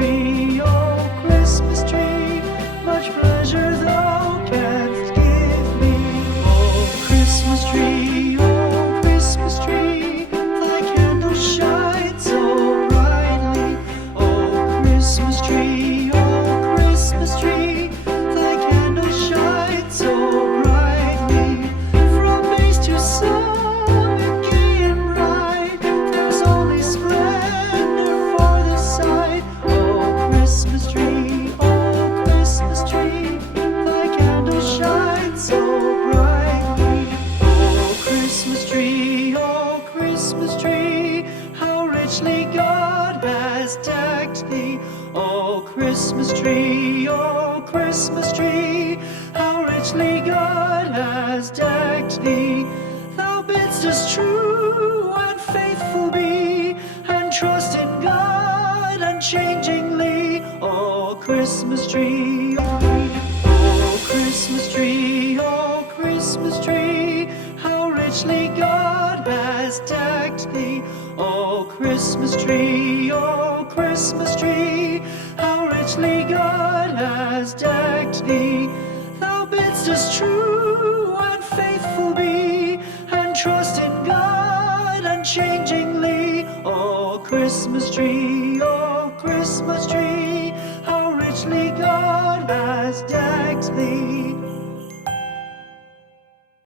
tree, oh Christmas tree, much pleasure thou canst give me. Oh Christmas tree, thy candles shine so brightly. Oh Christmas tree, thy candles shine so brightly. From base to summit, gay and bright, there's only splendor for the sight. Oh Christmas tree, thy candles shine so brightly. Oh Christmas tree, how richly God has decked thee. Oh Christmas tree, how richly God has decked thee. Thou bidst us true and faithful be, and trust in God unchangingly. Oh Christmas tree, oh Christmas tree, how richly God has decked thee. Oh Christmas tree, how richly God has decked thee. Thou bidst us true and faithful be, and trust in God unchangingly. Oh Christmas tree, how richly God has decked thee.